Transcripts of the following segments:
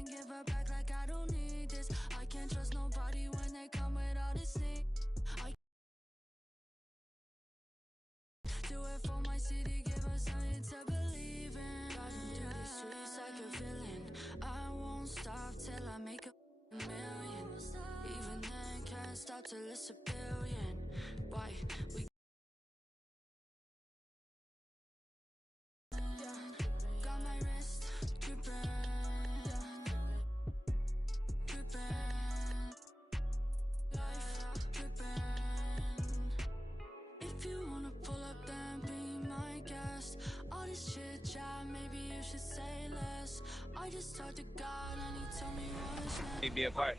and give her back like I don't need this. I can't trust nobody when they come without a sneak. I do it for my city, give us something to believe in. Driving through the streets like a villain. I won't stop till I make a million. Even then, can't stop till it's a billion. Why? We got my wrist dripping, dripping, life dripping. If you wanna pull up, then be my guest. All this chit chat, maybe you should say less. I just talked to God and he told me what's next. Maybe a part.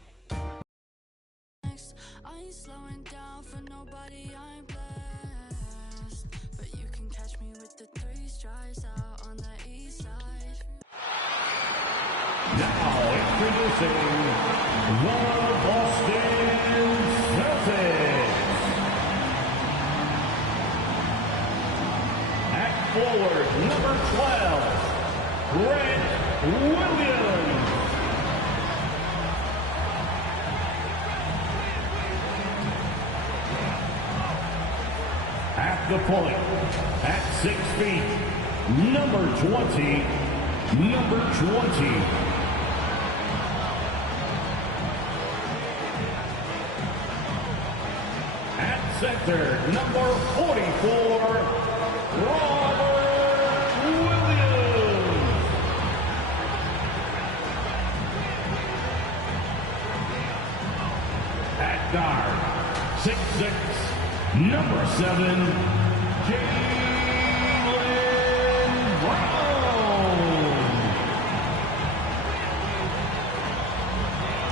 I ain't slowing down for nobody, I'm blessed. But you can catch me with the 3 strikes out on the east side. Now introducing the Boston Celtics. At forward, number 12, Grant Williams. At the point, at 6 feet, number 20, At center, number 44, Robert Williams. At guard, 6'6", number 7, Jaylen Brown.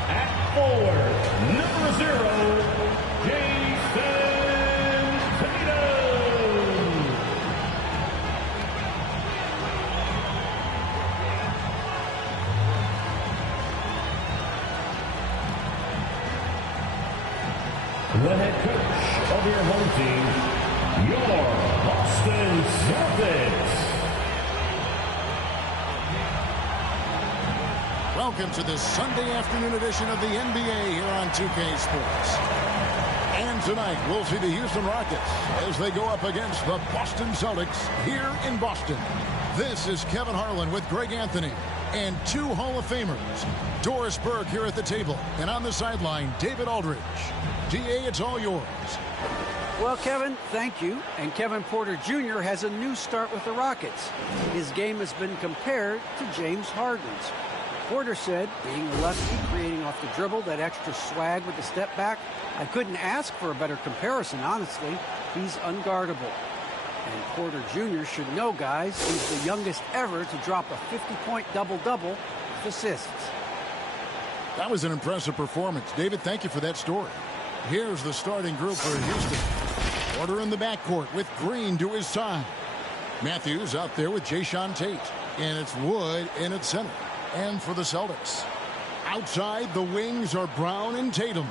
At forward, number 0, Jason Tatum. The head coach of your home team, your Boston Celtics. Welcome to this Sunday afternoon edition of the NBA here on 2K Sports. And tonight, we'll see the Houston Rockets as they go up against the Boston Celtics here in Boston. This is Kevin Harlan with Greg Anthony and 2 Hall of Famers. Doris Burke here at the table, and on the sideline, David Aldridge. DA, it's all yours. Well, Kevin, thank you. And Kevin Porter Jr. has a new start with the Rockets. His game has been compared to James Harden's. Porter said, being a lefty, creating off the dribble, that extra swag with the step back, I couldn't ask for a better comparison, honestly. He's unguardable. And Porter Jr. should know, guys, he's the youngest ever to drop a 50-point double-double with assists. That was an impressive performance. David, thank you for that story. Here's the starting group for Houston. Porter in the backcourt with Green to his side. Matthews out there with Jason Tate. And it's Wood in at center. And for the Celtics, outside the wings are Brown and Tatum.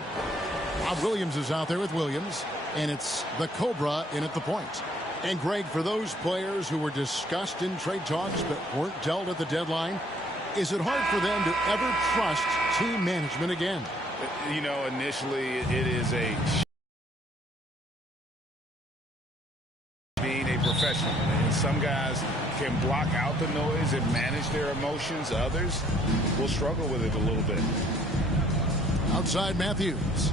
Bob Williams is out there with Williams. And it's the Cobra in at the point. And Greg, for those players who were discussed in trade talks but weren't dealt at the deadline, is it hard for them to ever trust team management again? You know, initially it is a being a professional. And some guys can block out the noise and manage their emotions. Others will struggle with it a little bit. Outside Matthews.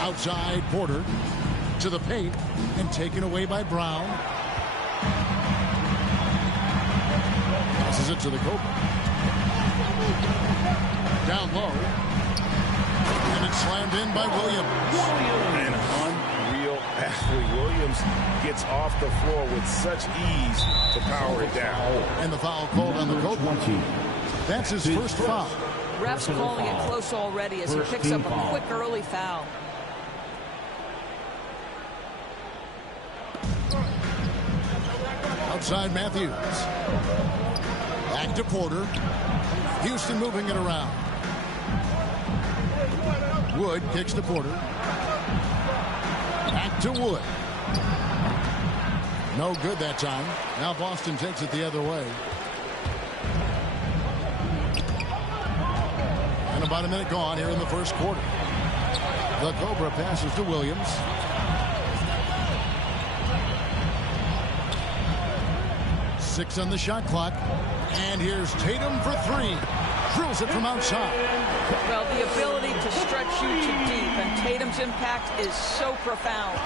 Outside Porter to the paint and taken away by Brown. Passes it to the Cobra. Down low. And it's slammed in by Williams. An unreal athlete. Williams gets off the floor with such ease to power it down. And the foul called on the Cobra. That's his first foul. Refs calling it close already as he picks up a quick early foul. Outside Matthews. Back to Porter. Houston moving it around. Wood kicks to Porter. Back to Wood. No good that time. Now Boston takes it the other way. And about a minute gone here in the first quarter. The Cobra passes to Williams. Six on the shot clock. And here's Tatum for three. Drills it from outside. Well, the ability to stretch you too deep, and Tatum's impact is so profound.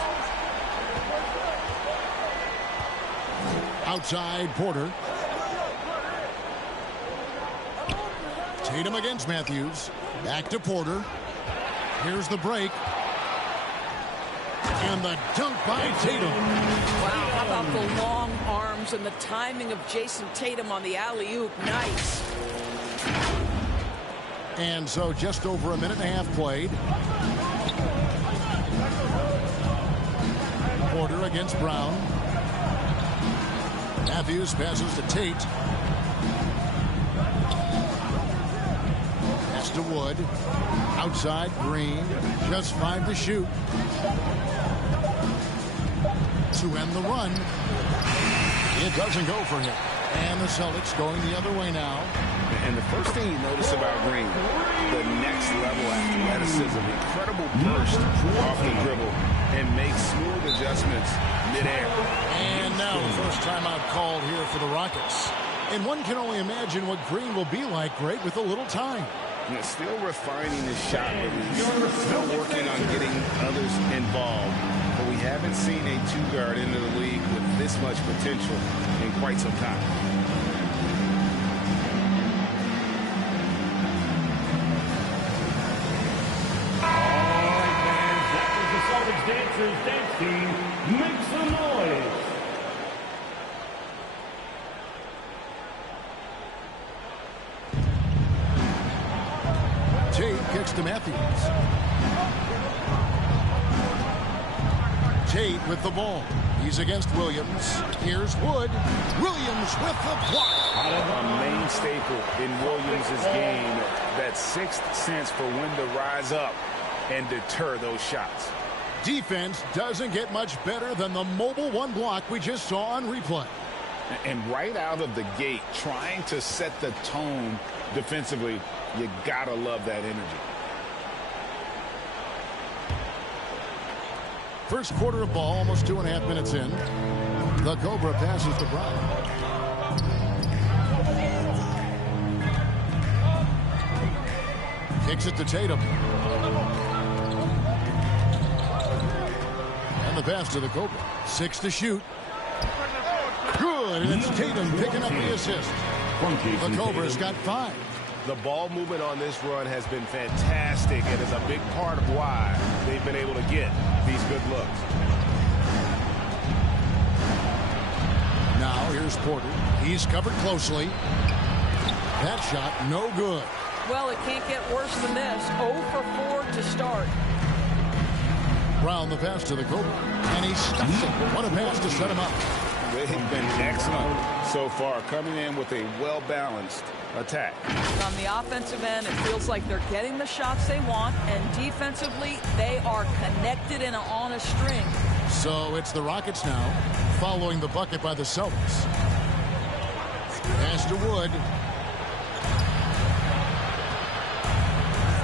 Outside, Porter. Tatum against Matthews. Back to Porter. Here's the break. And the dunk by Tatum. Wow, how about the long arms and the timing of Jason Tatum on the alley-oop. Nice. And so just over a minute and a half played. Porter against Brown. Matthews passes to Tate. Pass to Wood. Outside, Green. Just 5 to shoot. To end the run. It doesn't go for him. And the Celtics going the other way now. And the first thing you notice about Green, the next level athleticism, incredible burst off the dribble, and makes smooth adjustments midair. And now the first timeout called here for the Rockets. And one can only imagine what Green will be like, Greg, with a little time. Still refining his shot release, still working on getting others involved. But we haven't seen a two-guard into the league with this much potential in quite some time. Dancers dance team, make some noise. Tate kicks to Matthews. Tate with the ball. He's against Williams. Here's Wood. Williams with the block. A main staple in Williams' game, that sixth sense for when to rise up and deter those shots. Defense doesn't get much better than the mobile one block we just saw on replay. And right out of the gate, trying to set the tone defensively, you gotta love that energy. First quarter of ball, almost 2.5 minutes in. The Cobra passes to Brown. Kicks it to Tatum. And the pass to the Cobra. 6 to shoot. Good, and it's Tatum picking up the assist. The Cobra's got 5. The ball movement on this run has been fantastic and is a big part of why they've been able to get these good looks. Now here's Porter. He's covered closely. That shot no good. Well, it can't get worse than this. 0 for 4 to start. Brown the pass to the Cobra. And he stuffs it. What a pass to set him up. They've been excellent so far, coming in with a well-balanced attack. On the offensive end, it feels like they're getting the shots they want, and defensively, they are connected and on a string. So it's the Rockets now, following the bucket by the Celtics. Pass to Wood.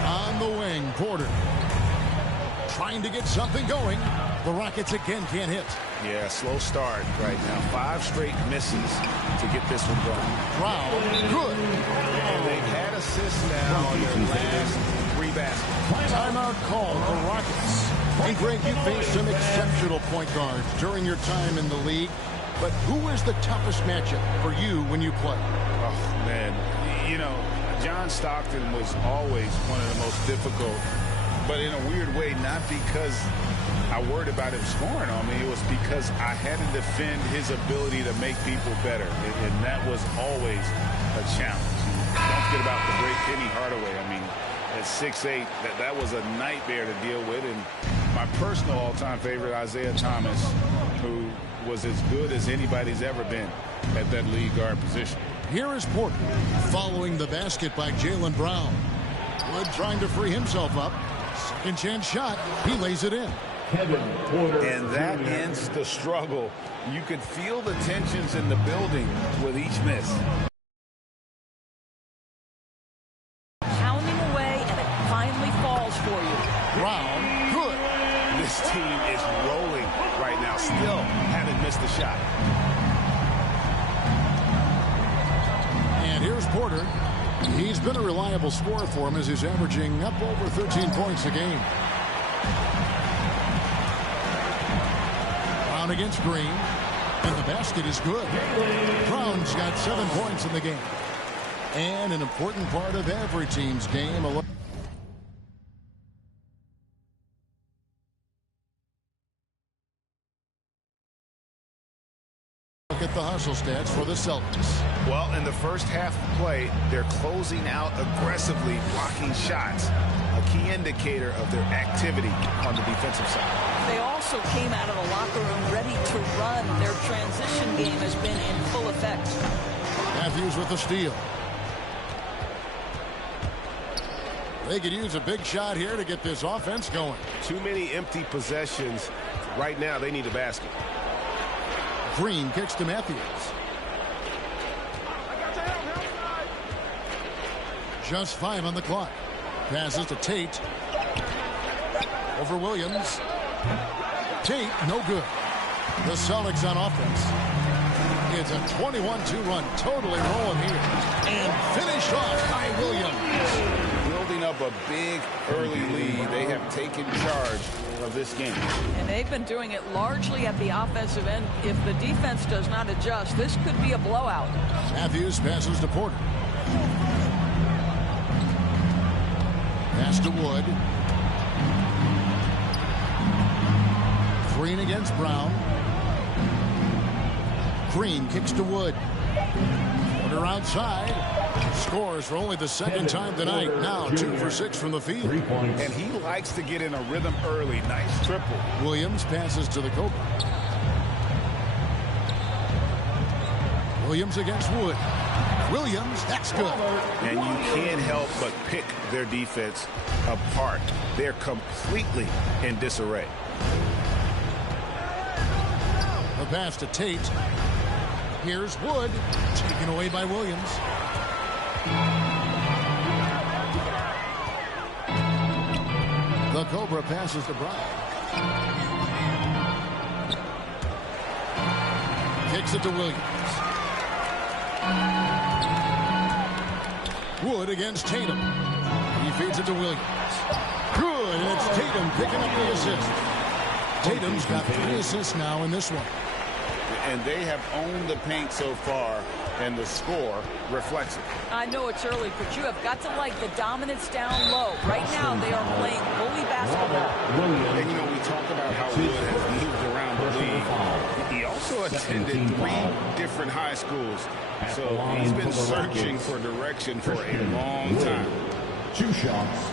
On the wing, Porter. Trying to get something going. The Rockets again can't hit. Yeah, slow start right now. 5 straight misses to get this one going. Brown, good. And they've had assists now on their last 3 baskets. Timeout call, the Rockets. And Greg, you faced some exceptional point guards during your time in the league. But who is the toughest matchup for you when you play? Oh, man. You know, John Stockton was always one of the most difficult, but in a weird way, not because I worried about him scoring on me. It was because I had to defend his ability to make people better, and that was always a challenge. Don't forget about the great Penny Hardaway. I mean, at 6'8", that was a nightmare to deal with. And my personal all-time favorite, Isaiah Thomas, who was as good as anybody's ever been at that lead guard position. Here is Porter following the basket by Jaylen Brown. Wood trying to free himself up. Second chance shot. He lays it in. And that ends the struggle. You could feel the tensions in the building with each miss. Pounding away missed the shot. And here's Porter. He's been a reliable scorer for him as he's averaging up over 13 points a game. Brown against Green. And the basket is good. Brown's got 7 points in the game. And an important part of every team's game. Look at the hustle stats for the Celtics. Well, in the first half of play, they're closing out aggressively, blocking shots. A key indicator of their activity on the defensive side. They also came out of the locker room ready to run. Their transition game has been in full effect. Matthews with the steal. They could use a big shot here to get this offense going. Too many empty possessions. Right now, they need a basket. Green kicks to Matthews. Just 5 on the clock. Passes to Tate. Over Williams. Tate, no good. The Celtics on offense. It's a 21-2 run. Totally rolling here. And finished off by Williams. Building up a big early lead. They have taken charge of this game. And they've been doing it largely at the offensive end. If the defense does not adjust, this could be a blowout. Matthews passes to Porter. Pass to Wood. Green against Brown. Green kicks to Wood. Porter outside. Scores for only the second time tonight. Now 2 for 6 from the field. And he likes to get in a rhythm early. Nice triple. Williams passes to the Cobra. Williams against Wood. Williams, that's good. And you can't help but pick their defense apart. They're completely in disarray. The pass to Tate. Here's Wood. Taken away by Williams. The Cobra passes to Brown. Kicks it to Williams. Wood against Tatum. He feeds it to Williams. Good, and it's Tatum picking up the assist. Tatum's got 3 assists now in this one. And they have owned the paint so far, and the score reflects it. I know it's early, but you have got to like the dominance down low. Right now, they are playing bully basketball. And, you know, we talk about how Wood has moved around the league. He also attended 3 different high schools, so he's been searching for direction for a long time. 2 shots.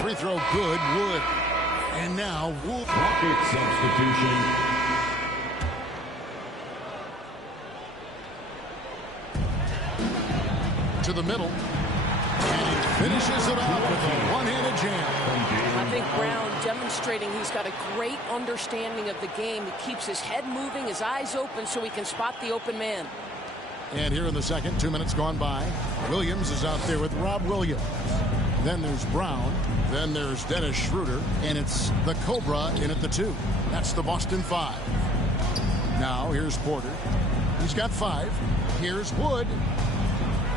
Free throw good, Wood. And now Wood. Rocket substitution. To the middle. And he finishes it off with a one-handed jam. I think Brown demonstrating he's got a great understanding of the game. He keeps his head moving, his eyes open so he can spot the open man. And here in the second, 2 minutes gone by. Williams is out there with Rob Williams. Then there's Brown. Then there's Dennis Schroeder. And it's the Cobra in at the 2. That's the Boston 5. Now here's Porter. He's got 5. Here's Wood.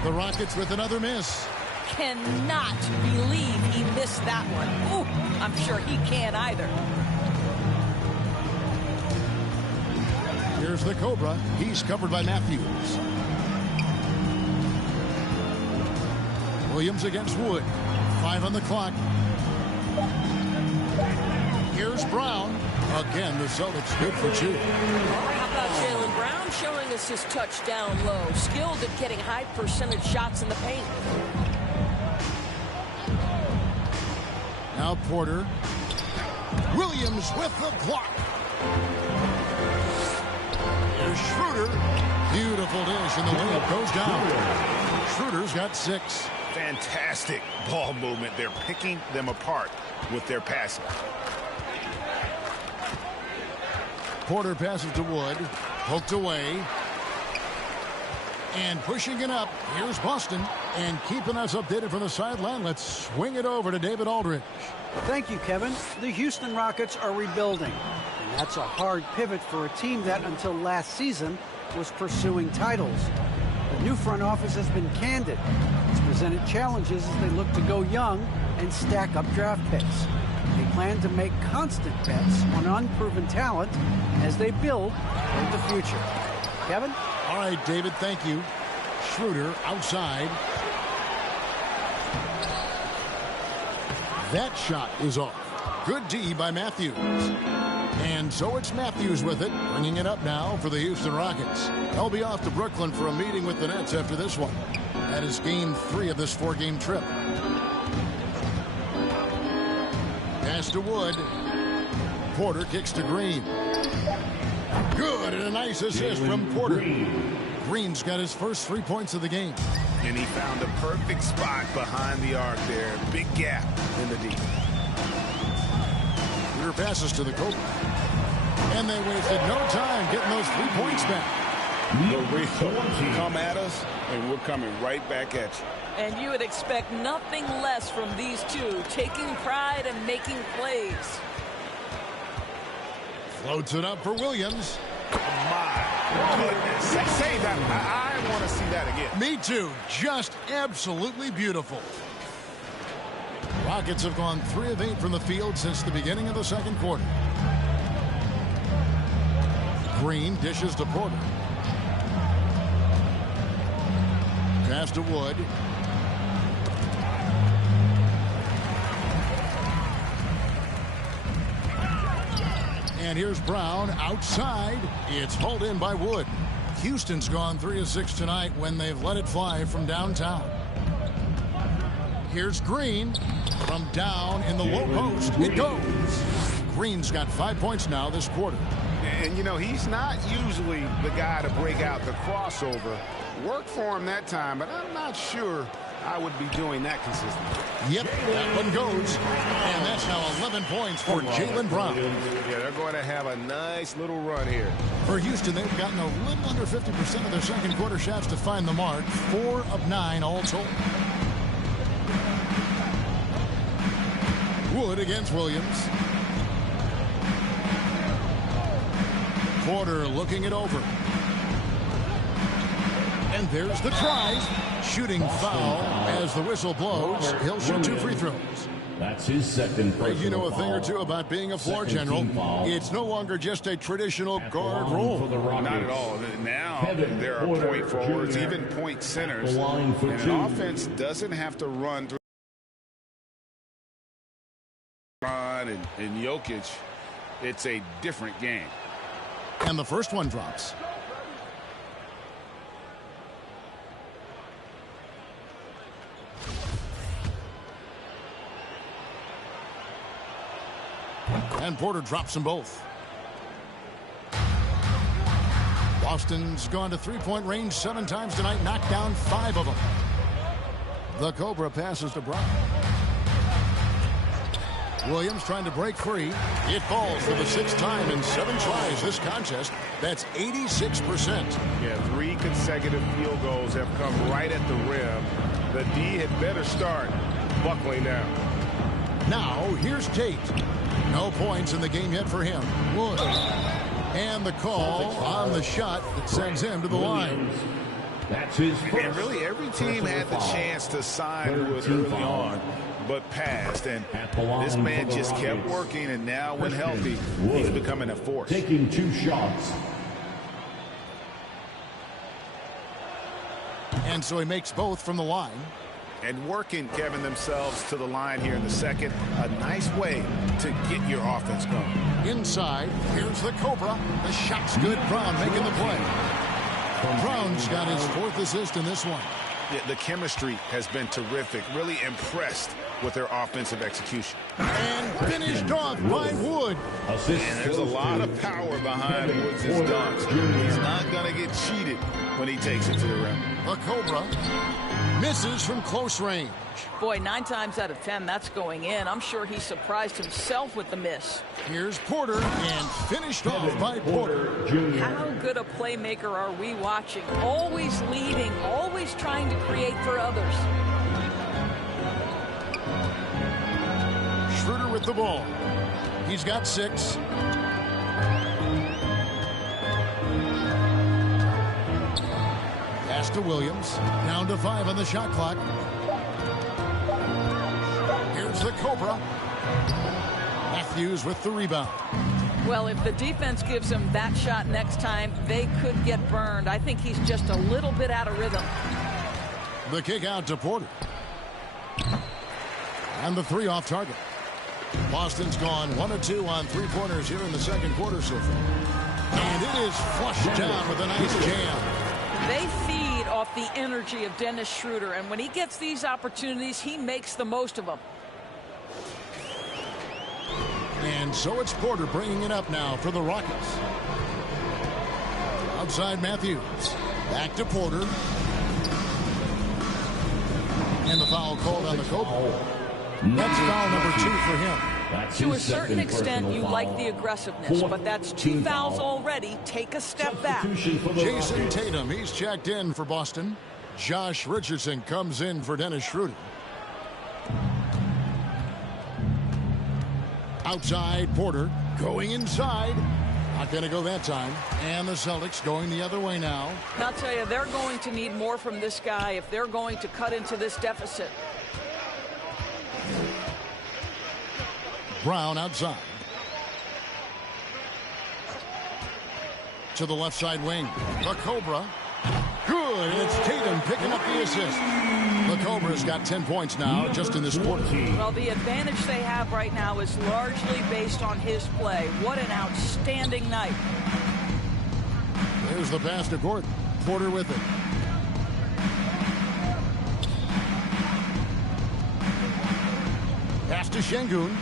The Rockets with another miss. Cannot believe he missed that one. Ooh, I'm sure he can't either. Here's the Cobra. He's covered by Matthews. Williams against Wood. 5 on the clock. Here's Brown. Again, the Celtics good for 2. How about Jaylen Brown showing us his touch down low? Skilled at getting high percentage shots in the paint. Now Porter. Williams with the block. Here's Schroeder. Beautiful dish, and the layup goes down. Schroeder's got 6. Fantastic ball movement. They're picking them apart with their passing. Porter passes to Wood. Poked away. And pushing it up, here's Boston. And keeping us updated from the sideline, let's swing it over to David Aldridge. Thank you, Kevin. The Houston Rockets are rebuilding. And that's a hard pivot for a team that, until last season, was pursuing titles. The new front office has been candid. It's presented challenges as they look to go young and stack up draft picks. They plan to make constant bets on unproven talent as they build toward the future. Kevin? All right, David, thank you. Schroeder outside. That shot is off. Good D by Matthews. And so it's Matthews with it, bringing it up now for the Houston Rockets. They'll be off to Brooklyn for a meeting with the Nets after this one. That is game 3 of this 4-game trip. Pass to Wood. Porter kicks to Green. Good, and a nice assist from Porter. Green's got his first 3 points of the game. And he found a perfect spot behind the arc there. Big gap in the D. Rear passes to the Cobra. And they wasted no time getting those 3 points back. The real come at us, and we're coming right back at you. And you would expect nothing less from these two, taking pride and making plays. Floats it up for Williams. My goodness. Say that. I want to see that again. Me too. Just absolutely beautiful. Rockets have gone 3 of 8 from the field since the beginning of the second quarter. Green dishes to Porter. Pass to Wood. And here's Brown outside. It's hauled in by Wood. Houston's gone 3 of 6 tonight when they've let it fly from downtown. Here's Green from down in the low post. It goes. Green's got 5 points now this quarter. And, you know, he's not usually the guy to break out the crossover. Worked for him that time, but I'm not sure I would be doing that consistently. Yep, that one goes. And that's now 11 points for Jaylen Brown. Yeah, they're going to have a nice little run here. For Houston, they've gotten a little under 50% of their second quarter shots to find the mark. 4 of 9 all told. Wood against Williams. Porter looking it over. And there's the try. Shooting foul as the whistle blows. He'll shoot 2 free throws. That's his second personal You know a thing or foul. two about being a floor general. It's no longer just a traditional guard For role. the Rockets. Not at all. Now Kevin there are Porter point forwards, Jr. even point centers. The line for And 2. an offense doesn't have to run through and Jokic. It's a different game. And the first one drops. And Porter drops them both. Boston's gone to 3-point range 7 times tonight, knocked down 5 of them. The Cobra passes to Brown. Williams trying to break free. It falls for the 6th time in 7 tries this contest. That's 86%. Yeah, 3 consecutive field goals have come right at the rim. The D had better start buckling down. Now, here's Tate. No points in the game yet for him. Wood. And the call on the shot that sends him to the line. That's his first. And really, every team had the chance to sign Wood early on, but passed. And this man just kept working, and now when healthy, he's becoming a force. Taking 2 shots. And so he makes both from the line. And working, Kevin, themselves to the line here in the second. A nice way to get your offense going. Inside, here's the Cobra. The shot's good. Brown making the play. Brown's got his 4th assist in this one. Yeah, the chemistry has been terrific. Really impressed with their offensive execution. And finished off by Wood. And there's a lot of power behind Woods' dunks. He's not going to get cheated when he takes it to the rim. The Cobra misses from close range. Boy, 9 times out of 10, that's going in. I'm sure he surprised himself with the miss. Here's Porter, and finished off by Porter. How good a playmaker are we watching? Always leading, always trying to create for others. Schroeder with the ball. He's got 6. Pass to Williams. Down to 5 on the shot clock. Here's the Cobra. Matthews with the rebound. Well, if the defense gives him that shot next time, they could get burned. I think he's just a little bit out of rhythm. The kick out to Porter. And the 3 off target. Boston's gone 1 of 2 on 3-pointers here in the second quarter so far. And it is flushed down with a nice jam. They feed off the energy of Dennis Schroeder, and when he gets these opportunities, he makes the most of them. And so it's Porter bringing it up now for the Rockets. Outside Matthews. Back to Porter. And the foul called on the Cobra. That's foul number 2 for him. To a certain extent, you like the aggressiveness, but that's 2 fouls already. Take a step back. Jason Tatum, he's checked in for Boston. Josh Richardson comes in for Dennis Schroeder. Outside, Porter going inside. Not going to go that time. And the Celtics going the other way now. I'll tell you, they're going to need more from this guy if they're going to cut into this deficit. Brown outside. To the left side wing. The Cobra. Good. And it's Tatum picking up the assist. The Cobra's got 10 points now just in this quarter. Well, the advantage they have right now is largely based on his play. What an outstanding night. There's the pass to Gordon. Porter with it. Pass to Şengün.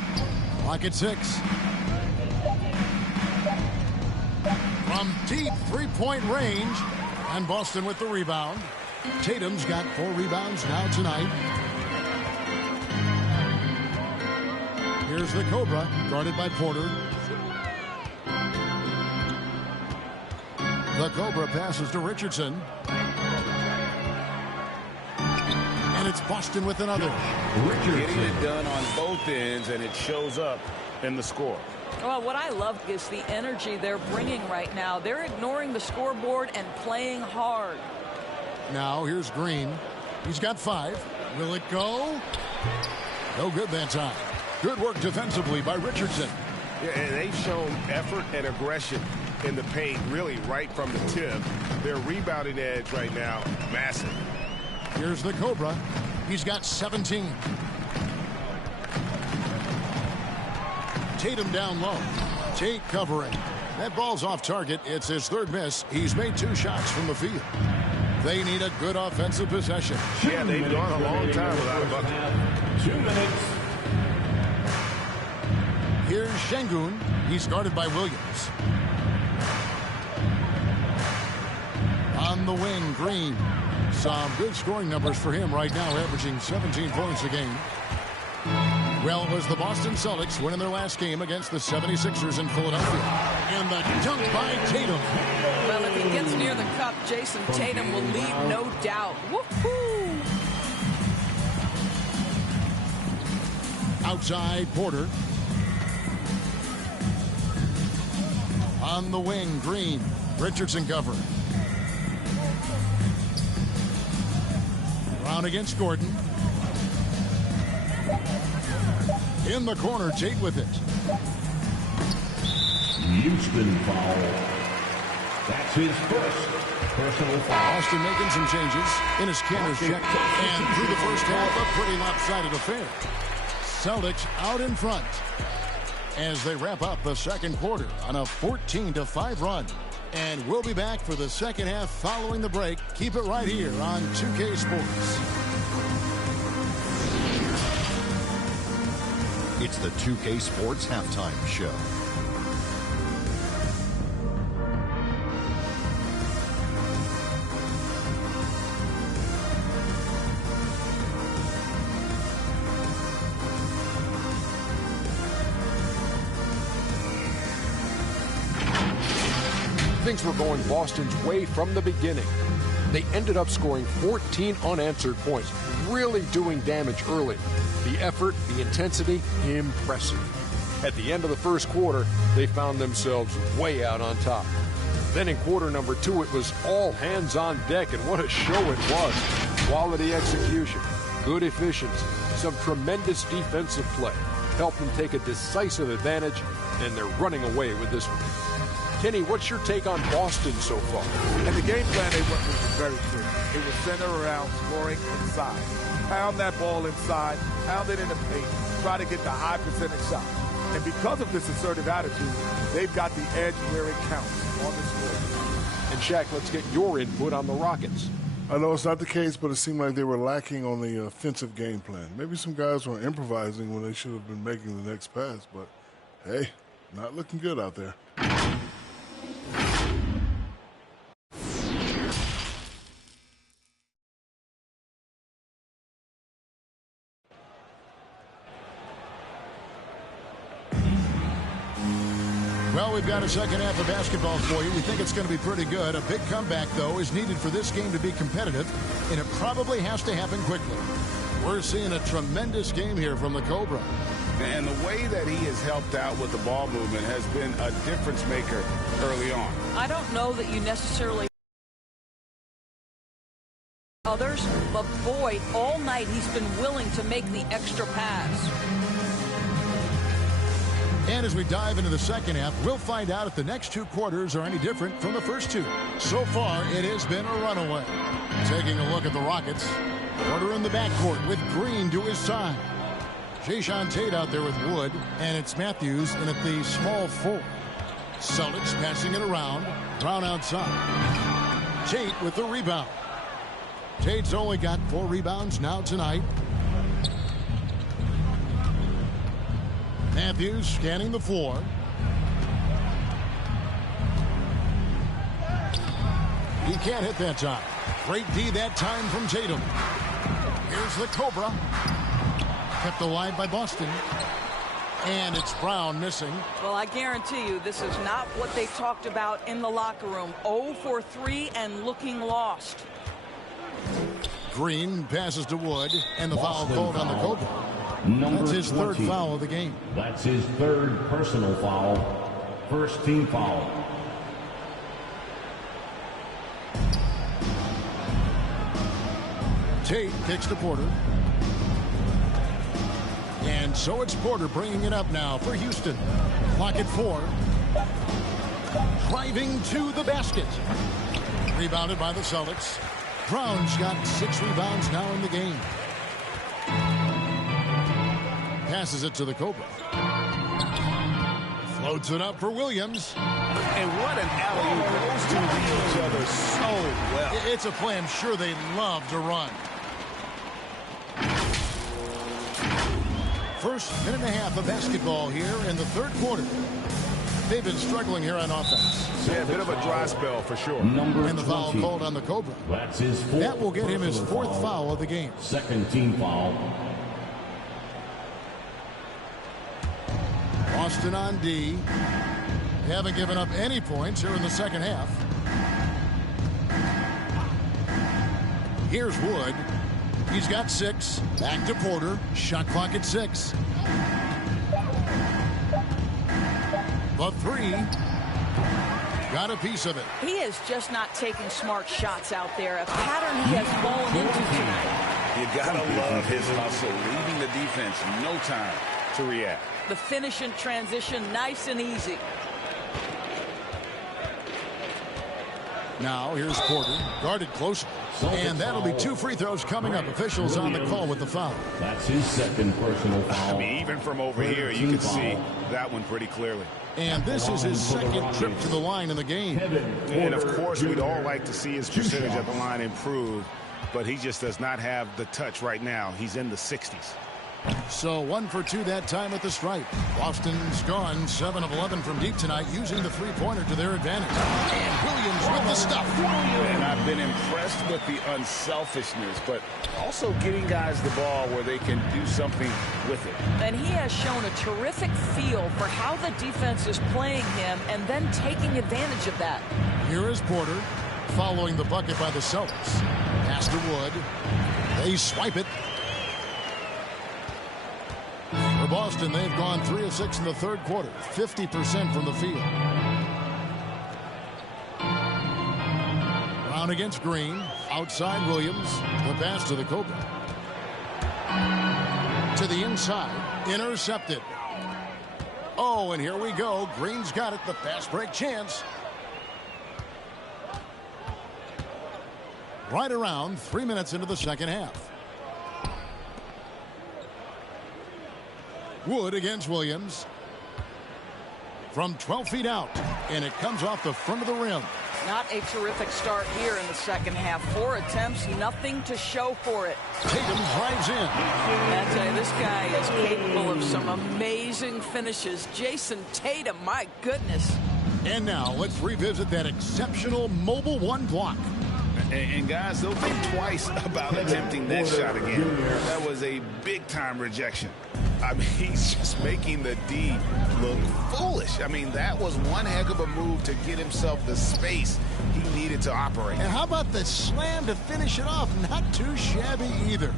Clock at 6. From deep 3-point range. And Boston with the rebound. Tatum's got 4 rebounds now tonight. Here's the Cobra, guarded by Porter. The Cobra passes to Richardson. And it's Boston with another. Getting it done on both ends, and it shows up in the score. Well, what I love is the energy they're bringing right now. They're ignoring the scoreboard and playing hard. Now here's Green. He's got 5. Will it go? No good that time. Good work defensively by Richardson. Yeah, and they've shown effort and aggression in the paint, really right from the tip. Their rebounding edge right now, massive. Here's the Cobra. He's got 17. Tatum down low. Tate covering. That ball's off target. It's his 3rd miss. He's made 2 shots from the field. They need a good offensive possession. Yeah, they've gone a long time without a bucket. 2 minutes. Here's Şengün. He's guarded by Williams. On the wing, Green. Some good scoring numbers for him right now, averaging 17 points a game. Well, it was the Boston Celtics winning their last game against the 76ers in Philadelphia. And the dunk by Tatum. Well, if he gets near the cup, Jason Tatum will lead, no doubt. Woohoo! Outside, Porter. On the wing, Green. Richardson covering. Brown against Gordon. In the corner, Tate with it. Houston foul. That's his first personal foul. Austin making some changes. Enes-Kanter's check. And through the first half, a pretty lopsided affair. Celtics out in front as they wrap up the second quarter on a 14-5 run. And we'll be back for the second half following the break. Keep it right here on 2K Sports. It's the 2K Sports Halftime Show. Things were going Boston's way from the beginning. They ended up scoring 14 unanswered points, really doing damage early. The effort, the intensity, impressive. At the end of the first quarter, they found themselves way out on top. Then in quarter number 2, it was all hands on deck, and what a show it was. Quality execution, good efficiency, some tremendous defensive play helped them take a decisive advantage, and they're running away with this one. Kenny, what's your take on Boston so far? And the game plan they went with was very clear. It was centered around scoring inside. Pound that ball inside, pound it in the paint, try to get the high percentage shot. And because of this assertive attitude, they've got the edge where it counts on the score. And Shaq, let's get your input on the Rockets. I know it's not the case, but it seemed like they were lacking on the offensive game plan. Maybe some guys were improvising when they should have been making the next pass, but hey, not looking good out there. Well, we've got a second half of basketball for you. We think it's going to be pretty good. A big comeback, though, is needed for this game to be competitive, and it probably has to happen quickly. We're seeing a tremendous game here from the Cobra. And the way that he has helped out with the ball movement has been a difference maker early on. I don't know that you necessarily others, but boy, all night he's been willing to make the extra pass. And as we dive into the second half, we'll find out if the next 2 quarters are any different from the first 2. So far, it has been a runaway. Taking a look at the Rockets. Porter in the backcourt with Green to his side. Saison Tate out there with Wood, and it's Matthews in at the small 4. Celtics passing it around. Brown outside. Tate with the rebound. Tate's only got 4 rebounds now tonight. Matthews scanning the floor. He can't hit that time. Great D that time from Tatum. Here's the Cobra. Kept alive by Boston. And it's Brown missing. Well, I guarantee you this is not what they talked about in the locker room. 0 for 3 and looking lost. Green passes to Wood, and the foul called on the Cobra. That's his 3rd foul of the game. That's his 3rd personal foul. First team foul. Tate kicks to Porter. And so it's Porter bringing it up now for Houston. Clock at 4. Driving to the basket. Rebounded by the Celtics. Brown's got 6 rebounds now in the game. Passes it to the Cobra. Floats it up for Williams. And what an alley-oop. Those two read each other so well. It's a play I'm sure they love to run. First minute and a half of basketball here in the 3rd quarter. They've been struggling here on offense. Yeah, a bit of a dry spell for sure. And the foul called on the Cobra. That's his 4th. That will get him his 4th foul of the game. 2nd team foul. Boston on D. They haven't given up any points here in the second half. Here's Wood. He's got 6. Back to Porter. Shot clock at 6. The 3. Got a piece of it. He is just not taking smart shots out there. A pattern he has fallen into tonight. You gotta love his hustle, leaving the defense no time to react. The finish in transition, nice and easy. Now here's Porter, guarded closely. And that'll be 2 free throws coming up. Officials on the call with the foul. That's his 2nd personal foul. I mean, even from over here, you can see that one pretty clearly. And this is his 2nd trip to the line in the game. And of course, we'd all like to see his percentage at the line improve, but he just does not have the touch right now. He's in the 60s. So 1 for 2 that time at the stripe. Boston's gone 7 of 11 from deep tonight, using the three-pointer to their advantage. And Williams with the stuff. And I've been impressed with the unselfishness, but also getting guys the ball where they can do something with it. And he has shown a terrific feel for how the defense is playing him and then taking advantage of that. Here is Porter following the bucket by the Celtics. Pass to Wood. They swipe it. For Boston, they've gone 3 of 6 in the third quarter, 50% from the field. Brown against Green. Outside Williams. The pass to the Cobra. To the inside. Intercepted. Oh, and here we go. Green's got it. The fast break chance. Right around 3 minutes into the second half. Wood against Williams. From 12 feet out. And it comes off the front of the rim. Not a terrific start here in the second half. 4 attempts, nothing to show for it. Tatum drives in. I tell you, this guy is capable of some amazing finishes. Jason Tatum, my goodness. And now let's revisit that exceptional mobile one block. And guys, they'll think twice about attempting that shot again. That was a big-time rejection. I mean, he's just making the D look foolish. I mean, that was one heck of a move to get himself the space he needed to operate. And how about the slam to finish it off? Not too shabby either.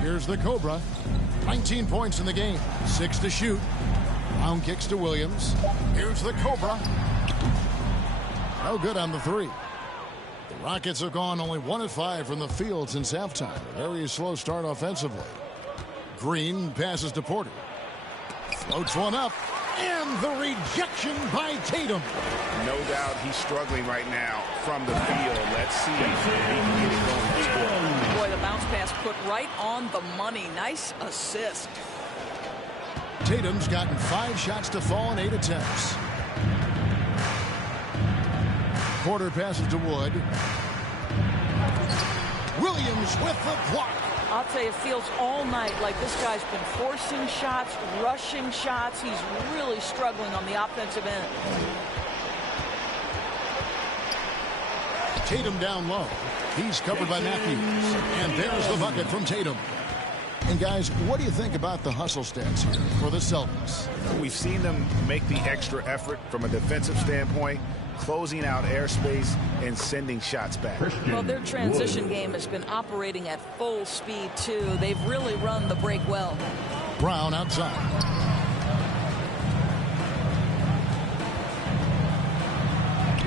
Here's the Cobra. 19 points in the game. 6 to shoot. Brown kicks to Williams. Here's the Cobra. No good on the three. The Rockets have gone only 1 of 5 from the field since halftime. A very slow start offensively. Green passes to Porter. Floats one up. And the rejection by Tatum. No doubt he's struggling right now from the field. Let's see if he can get it going this quarter. Boy, the bounce pass put right on the money. Nice assist. Tatum's gotten 5 shots to fall in 8 attempts. Porter passes to Wood. Williams with the block. I'll tell you, it feels all night like this guy's been forcing shots, rushing shots. He's really struggling on the offensive end. Tatum down low. He's covered by Matthews. And there's the bucket from Tatum. And guys, what do you think about the hustle stats here for the Celtics? We've seen them make the extra effort from a defensive standpoint, closing out airspace and sending shots back. Well, their transition game has been operating at full speed, too. They've really run the break well. Brown outside.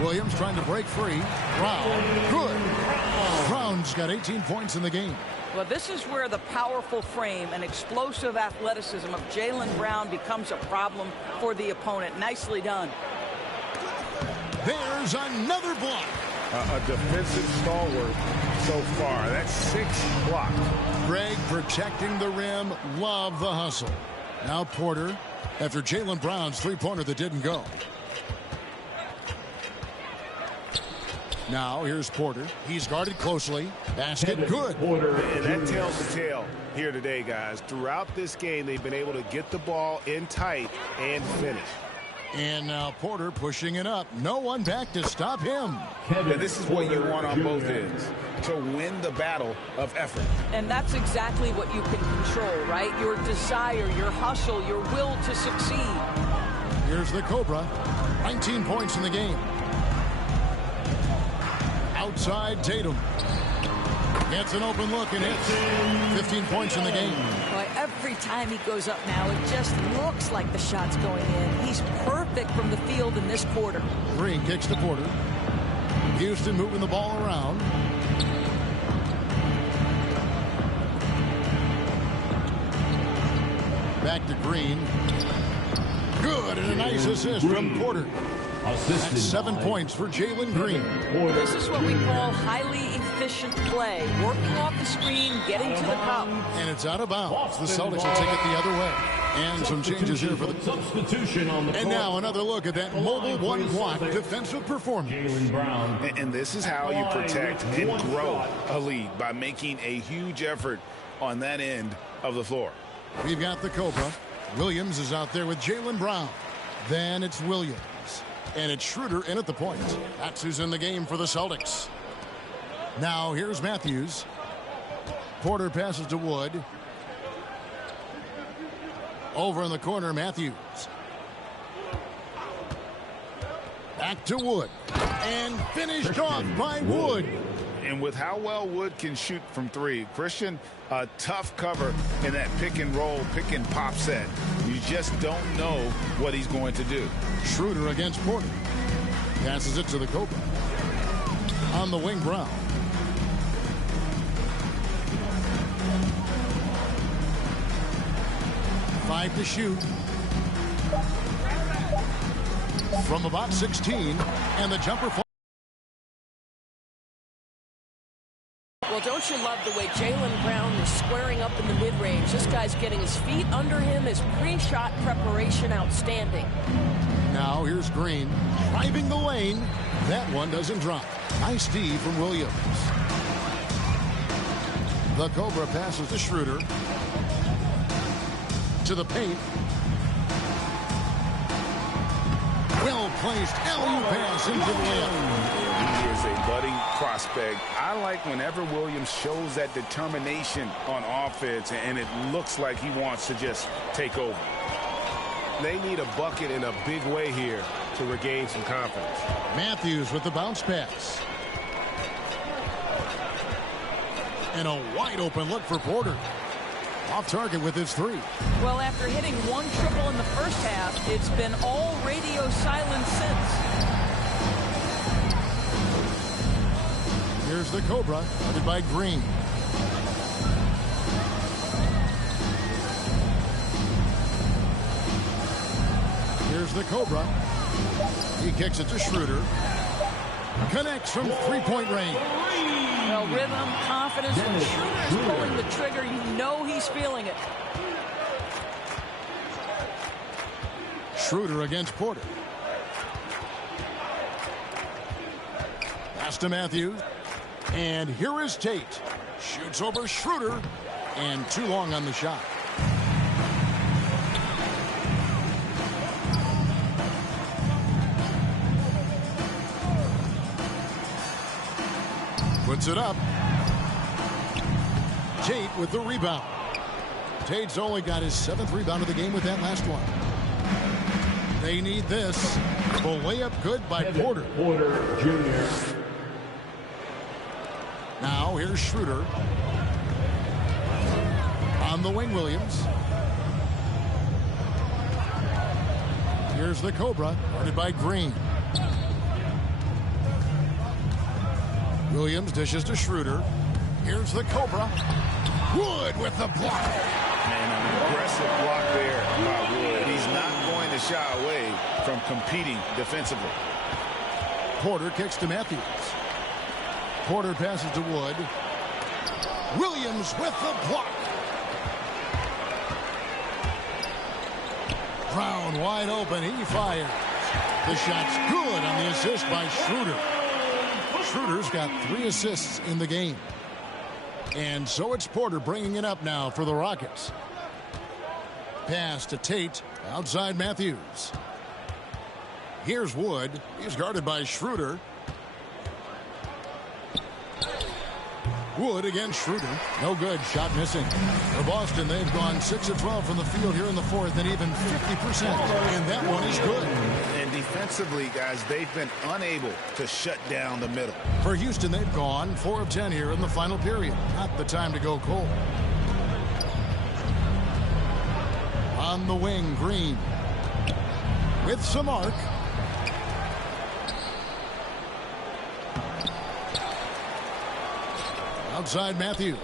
Williams trying to break free. Brown, good. Brown's got 18 points in the game. Well, this is where the powerful frame and explosive athleticism of Jaylen Brown becomes a problem for the opponent. Nicely done. There's another block. A defensive stalwart so far. That's 6 blocks. Greg protecting the rim. Love the hustle. Now Porter after Jaylen Brown's three-pointer that didn't go. Now here's Porter. He's guarded closely. Basket good. And that tells the tale here today, guys. Throughout this game, they've been able to get the ball in tight and finish. And now Porter pushing it up. No one back to stop him. And this is what you want on both ends, to win the battle of effort. And that's exactly what you can control, right? Your desire, your hustle, your will to succeed. Here's the Cobra. 19 points in the game. Outside Tatum. Gets an open look and hits. 15 points in the game. Boy, every time he goes up now, it just looks like the shot's going in. He's perfect from the field in this quarter. Green kicks to Porter. Houston moving the ball around. Back to Green. Good, and a nice assist from Porter. That's 7 points for Jalen Green. This is what we call highly efficient play. Working off the screen, getting to the cup. And it's out of bounds. The Celtics will take it the other way. And some changes here for the substitution on the court. And now another look at that mobile one-block defensive performance. Jaylen Brown. And this is how you protect and grow a lead, by making a huge effort on that end of the floor. We've got the Cobra. Williams is out there with Jaylen Brown. Then it's Williams. And it's Schroeder in at the point. That's who's in the game for the Celtics. Now here's Matthews. Porter passes to Wood. Over in the corner, Matthews. Back to Wood. And finished off by Wood. And with how well Wood can shoot from three, Christian, a tough cover in that pick and roll, pick and pop set. You just don't know what he's going to do. Schroeder against Porter. Passes it to the Cobra. On the wing, Brown. Five to shoot. From about 16, and the jumper. Well, don't you love the way Jaylen Brown is squaring up in the mid-range? This guy's getting his feet under him. His pre-shot preparation outstanding. Now here's Green driving the lane. That one doesn't drop. Nice D from Williams. The Cobra passes to Schroeder. To the paint. Well-placed alley pass into the layup. He is a budding prospect. I like whenever Williams shows that determination on offense, and it looks like he wants to just take over. They need a bucket in a big way here to regain some confidence. Matthews with the bounce pass. And a wide-open look for Porter. Off target with his three. Well, after hitting one triple in the first half, it's been all radio silence since. Here's the Cobra, guarded by Green. Here's the Cobra. He kicks it to Schroeder. Connects from three-point range. Well, rhythm, confidence. When Schroeder is pulling the trigger, you know he's feeling it. Schroeder against Porter. Pass to Matthews. And here is Tate. Shoots over Schroeder. And too long on the shot. Puts it up. Tate with the rebound. Tate's only got his 7th rebound of the game with that last one. They need this. The layup good by Porter. Porter Jr. Now here's Schroeder. On the wing, Williams. Here's the Cobra, guarded by Green. Williams dishes to Schroeder. Here's the Cobra. Wood with the block. And an aggressive block there by Wood. He's not going to shy away from competing defensively. Porter kicks to Matthews. Porter passes to Wood. Williams with the block. Brown wide open. He fires. The shot's good on the assist by Schroeder. Schroeder's got 3 assists in the game. And so it's Porter bringing it up now for the Rockets. Pass to Tate. Outside Matthews. Here's Wood. He's guarded by Schroeder. Wood against Schroeder. No good. Shot missing. For Boston, they've gone 6 of 12 from the field here in the 4th and even 50%. And that one is good. And defensively, guys, they've been unable to shut down the middle. For Houston, they've gone 4 of 10 here in the final period. Not the time to go cold. On the wing, Green. With some arc. Outside Matthews.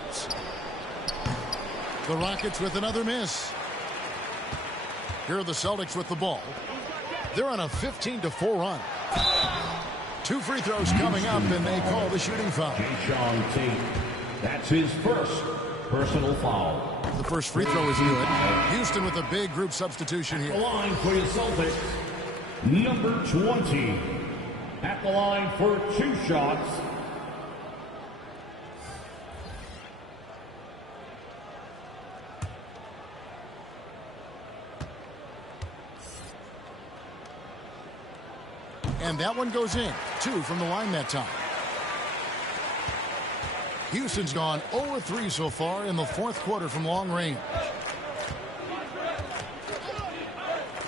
The Rockets with another miss. Here are the Celtics with the ball. They're on a 15-4 run. 2 free throws coming up, and they call the shooting foul. Jason Tate. That's his first personal foul. The first free throw is good. Houston with a big group substitution here. At the line for the Celtics, number 20. At the line for 2 shots, And that one goes in. 2 from the line that time. Houston's gone 0-3 so far in the fourth quarter from long range.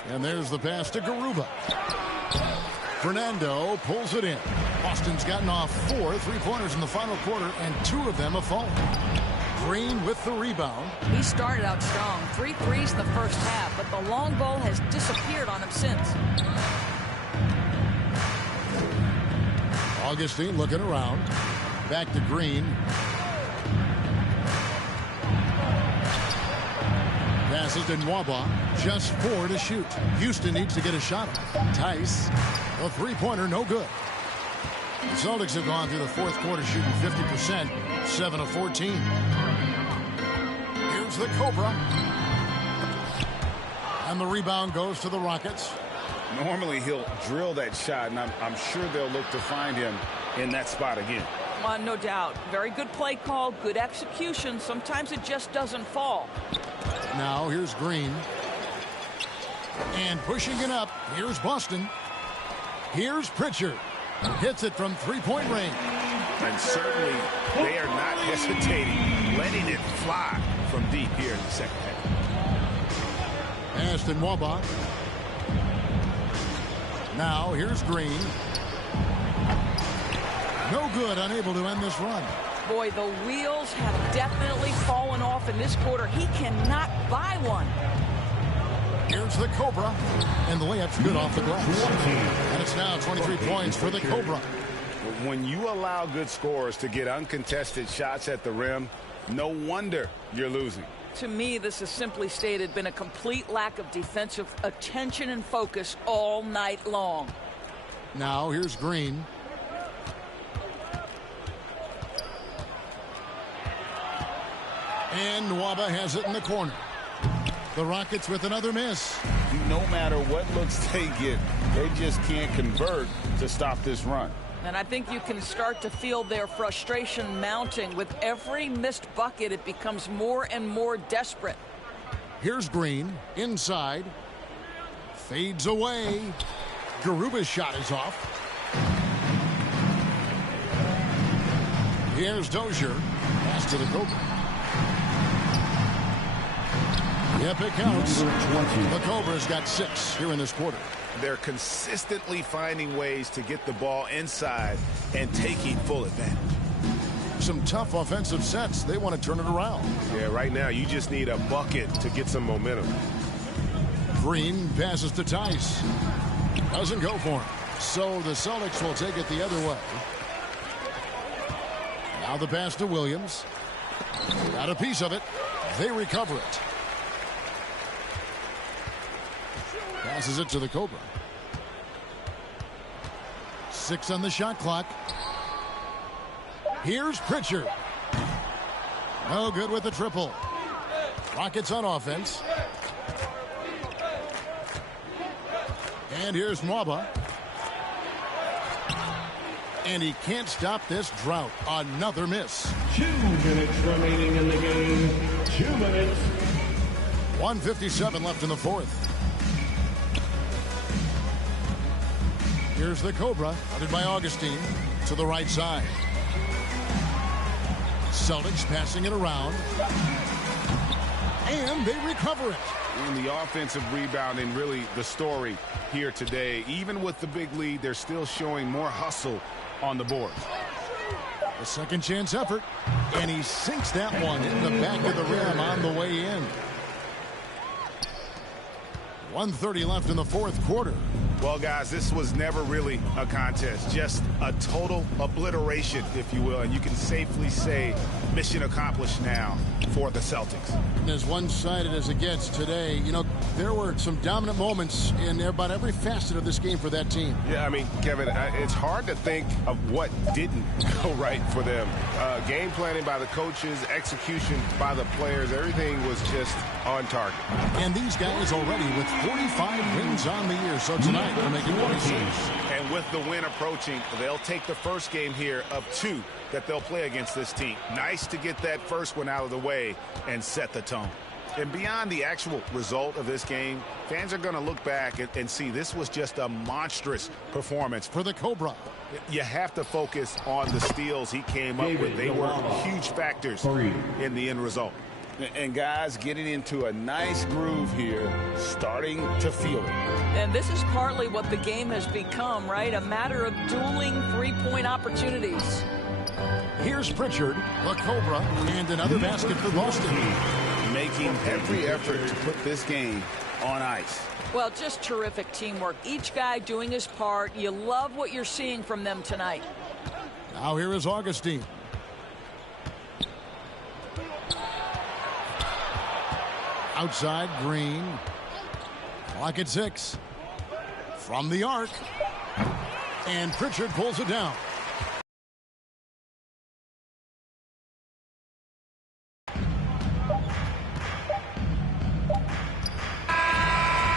And there's the pass to Garuba. Fernando pulls it in. Boston's gotten off 4 3-pointers in the final quarter, and 2 of them have fallen. Green with the rebound. He started out strong. 3 threes in the first half, but the long ball has disappeared on him since. Augustine looking around. Back to Green. Passes to Nwaba. Just 4 to shoot. Houston needs to get a shot off. Tice. A 3-pointer, no good. The Celtics have gone through the fourth quarter shooting 50%. 7 of 14. Here's the Cobra. And the rebound goes to the Rockets. Normally he'll drill that shot, and I'm sure they'll look to find him in that spot again. No doubt. Very good play call, good execution. Sometimes it just doesn't fall. Now here's Green. And pushing it up. Here's Boston. Here's Pritchard. Hits it from 3-point range. And certainly they are not hesitating, letting it fly from deep here in the second half. Aston Nwaba. Now here's Green. No good, unable to end this run. Boy, the wheels have definitely fallen off in this quarter. He cannot buy one. Here's the Cobra. And the layup's good off the glass. And it's now 23 points for the Cobra. When you allow good scorers to get uncontested shots at the rim, no wonder you're losing. To me, this has simply stated been a complete lack of defensive attention and focus all night long. Now here's Green. And Nwaba has it in the corner. The Rockets with another miss. No matter what looks they get, they just can't convert to stop this run. And I think you can start to feel their frustration mounting. With every missed bucket, it becomes more and more desperate. Here's Green. Inside. Fades away. Garuba's shot is off. Here's Dozier. Pass to the Cobra. Yep, it counts. The Cobra's got 6 here in this quarter. They're consistently finding ways to get the ball inside and taking full advantage. Some tough offensive sets. They want to turn it around. Yeah, right now you just need a bucket to get some momentum. Green passes to Tice. Doesn't go for him. So the Celtics will take it the other way. Now the pass to Williams. Got a piece of it. They recover it. Passes it to the Cobra. 6 on the shot clock. Here's Pritchard. No good with the triple. Rockets on offense. And here's Nwaba. And he can't stop this drought. Another miss. 2 minutes remaining in the game. 2 minutes. 1:57 left in the fourth. Here's the Cobra, guarded by Augustine, to the right side. Celtics passing it around. And they recover it. And the offensive rebounding, really the story here today. Even with the big lead, they're still showing more hustle on the board. A second chance effort. And he sinks that one in the back of the rim on the way in. 1:30 left in the fourth quarter. Well, guys, this was never really a contest, just a total obliteration, if you will, and you can safely say mission accomplished now for the Celtics. And as one-sided as it gets today, you know, there were some dominant moments in about every facet of this game for that team. Yeah, I mean, Kevin, it's hard to think of what didn't go right for them. Game planning by the coaches, execution by the players, everything was just on target. And these guys already with 45 wins on the year, so tonight they're making 46. And with the win approaching, they'll take the first game here of 2 that they'll play against this team. Nice to get that first one out of the way and set the tone. And beyond the actual result of this game, fans are going to look back and see this was just a monstrous performance for the Cobra. You have to focus on the steals he came up with. They were huge factors in the end result. And guys getting into a nice groove here, starting to feel it. And this is partly what the game has become, right? A matter of dueling three-point opportunities. Here's Pritchard, the Cobra, and another basket for Boston. Making every effort to put this game on ice. Well, just terrific teamwork. Each guy doing his part. You love what you're seeing from them tonight. Now here is Augustine. Outside, Green. Clock at 6. From the arc. And Pritchard pulls it down.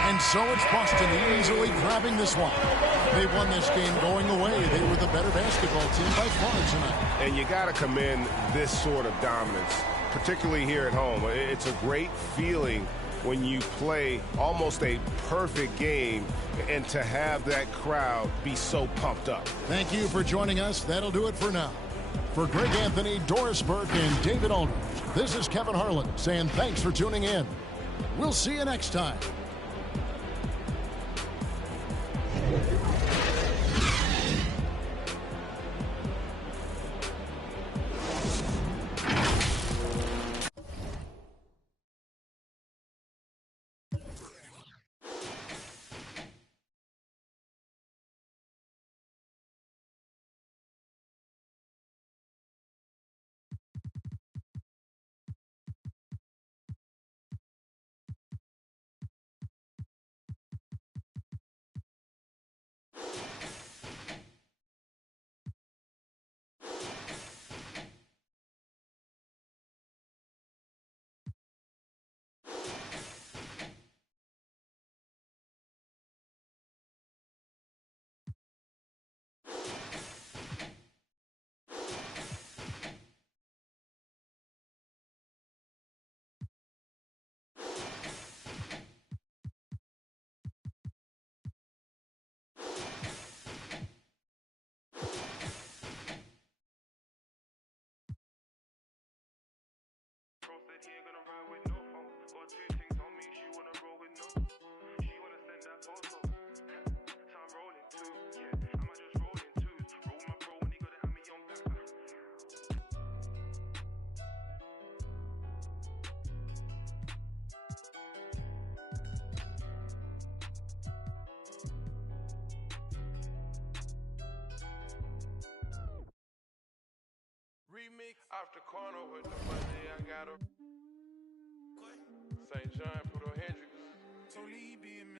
And so it's Boston easily grabbing this one. They won this game going away. They were the better basketball team by far tonight. And you got to commend this sort of dominance, particularly here at home. It's a great feeling when you play almost a perfect game and to have that crowd be so pumped up. Thank you for joining us. That'll do it for now. For Greg Anthony, Doris Burke, and David Aldridge, this is Kevin Harlan saying thanks for tuning in. We'll see you next time. Off the corner with the money, I got a Saison, Hendrix. So leave being